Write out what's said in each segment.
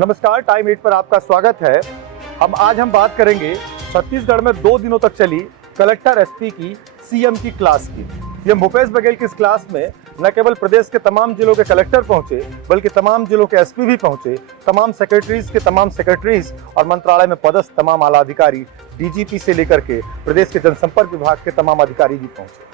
नमस्कार, टाइम 8 पर आपका स्वागत है। आज हम बात करेंगे छत्तीसगढ़ में 2 दिनों तक चली कलेक्टर एसपी की सीएम की क्लास की। सीएम भूपेश बघेल की इस क्लास में न केवल प्रदेश के तमाम जिलों के कलेक्टर पहुंचे, बल्कि तमाम जिलों के एसपी भी पहुंचे, तमाम सेक्रेटरीज के तमाम सेक्रेटरीज और मंत्रालय में पदस्थ तमाम आला अधिकारी, डीजीपी से लेकर के प्रदेश के जनसंपर्क विभाग के तमाम अधिकारी भी पहुंचे।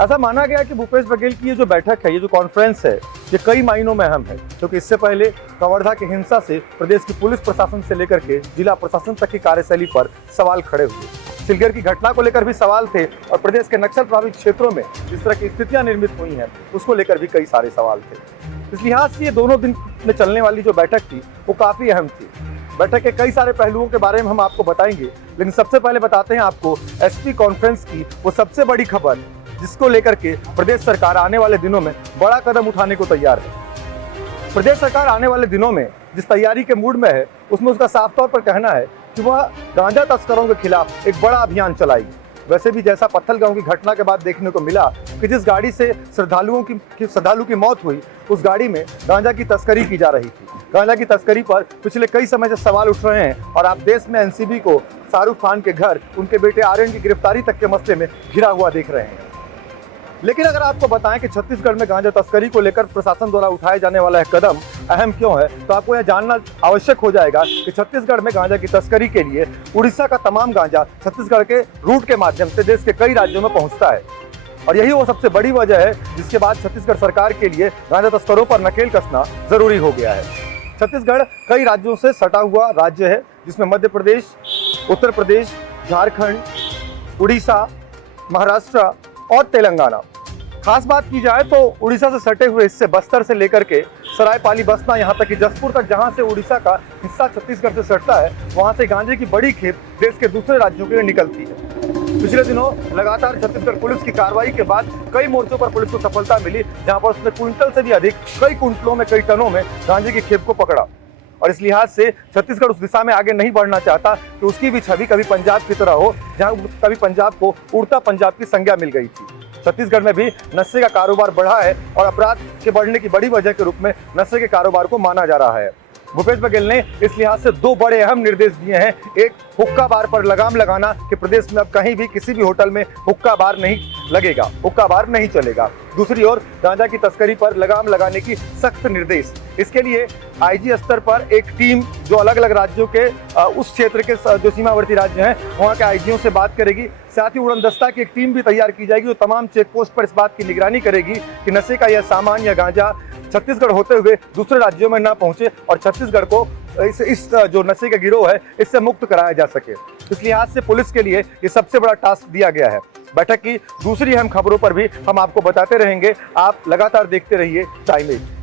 ऐसा माना गया कि भूपेश बघेल की ये जो बैठक है, ये जो कॉन्फ्रेंस है, ये कई मायनों में अहम है, क्योंकि इससे पहले कवर्धा की हिंसा से प्रदेश की पुलिस प्रशासन से लेकर के जिला प्रशासन तक की कार्यशैली पर सवाल खड़े हुए। सिलगर की घटना को लेकर भी सवाल थे और प्रदेश के नक्सल प्रभावित क्षेत्रों में जिस तरह की स्थितियां निर्मित हुई हैं, उसको लेकर भी कई सारे सवाल थे। इस लिहाज से ये दोनों दिन में चलने वाली जो बैठक थी, वो काफी अहम थी। बैठक के कई सारे पहलुओं के बारे में हम आपको बताएंगे, लेकिन सबसे पहले बताते हैं आपको एसपी कॉन्फ्रेंस की वो सबसे बड़ी खबर, जिसको लेकर के प्रदेश सरकार आने वाले दिनों में बड़ा कदम उठाने को तैयार है। प्रदेश सरकार आने वाले दिनों में जिस तैयारी के मूड में है, उसमें उसका साफ तौर पर कहना है कि वह गांजा तस्करों के खिलाफ एक बड़ा अभियान चलाएगी। वैसे भी जैसा पत्थलगांव की घटना के बाद देखने को मिला कि जिस गाड़ी से श्रद्धालु की मौत हुई, उस गाड़ी में गांजा की तस्करी की जा रही थी। गांजा की तस्करी पर पिछले कई समय से सवाल उठ रहे हैं और आप देश में एनसीबी को शाहरुख खान के घर, उनके बेटे आर्यन की गिरफ्तारी तक के मसले में घिरा हुआ देख रहे हैं। लेकिन अगर आपको बताएं कि छत्तीसगढ़ में गांजा तस्करी को लेकर प्रशासन द्वारा उठाए जाने वाला यह कदम अहम क्यों है, तो आपको यह जानना आवश्यक हो जाएगा कि छत्तीसगढ़ में गांजा की तस्करी के लिए उड़ीसा का तमाम गांजा छत्तीसगढ़ के रूट के माध्यम से देश के कई राज्यों में पहुंचता है। और यही वो सबसे बड़ी वजह है जिसके बाद छत्तीसगढ़ सरकार के लिए गांजा तस्करों पर नकेल कसना जरूरी हो गया है। छत्तीसगढ़ कई राज्यों से सटा हुआ राज्य है, जिसमें मध्य प्रदेश, उत्तर प्रदेश, झारखंड, उड़ीसा, महाराष्ट्र और तेलंगाना। खास बात की जाए तो उड़ीसा से सटे हुए हिस्से बस्तर से लेकर के सरायपाली, बसना, यहाँ तक कि जसपुर तक, जहाँ से उड़ीसा का हिस्सा छत्तीसगढ़ से सटता है, वहाँ से गांजे की बड़ी खेप देश के दूसरे राज्यों के लिए निकलती है। पिछले दिनों लगातार छत्तीसगढ़ पुलिस की कार्रवाई के बाद कई मोर्चों पर पुलिस को सफलता मिली, जहाँ पर उसने क्विंटल से भी अधिक, कई कुंटलों में, कई टनों में गांजे की खेप को पकड़ा। और इस लिहाज से छत्तीसगढ़ उस दिशा में आगे नहीं बढ़ना चाहता कि उसकी भी छवि कभी पंजाब की तरह हो, जहाँ कभी पंजाब को उड़ता पंजाब की संज्ञा मिल गई थी। छत्तीसगढ़ में भी नशे का कारोबार बढ़ा है और अपराध के बढ़ने की बड़ी वजह के रूप में नशे के कारोबार को माना जा रहा है। भूपेश बघेल ने इस लिहाज से 2 बड़े अहम निर्देश दिए हैं। एक, हुक्का बार पर लगाम लगाना कि प्रदेश में अब कहीं भी किसी भी होटल में हुक्का बार नहीं लगेगा, हुक्का बार नहीं चलेगा। दूसरी ओर गांजा की तस्करी पर लगाम लगाने की सख्त निर्देश। इसके लिए आईजी स्तर पर एक टीम जो अलग अलग राज्यों के उस क्षेत्र के जो सीमावर्ती राज्य हैं, वहाँ के आईजीओं से बात करेगी। साथ ही उड़नदस्ता की एक टीम भी तैयार की जाएगी जो तमाम चेक पोस्ट पर इस बात की निगरानी करेगी कि नशे का यह सामान या गांजा छत्तीसगढ़ होते हुए दूसरे राज्यों में ना पहुंचे और छत्तीसगढ़ को इस जो नशे का गिरोह है, इससे मुक्त कराया जा सके। इस लिहाज से पुलिस के लिए ये सबसे बड़ा टास्क दिया गया है। बैठक की दूसरी अहम खबरों पर भी हम आपको बताते रहेंगे। आप लगातार देखते रहिए टाइम 8।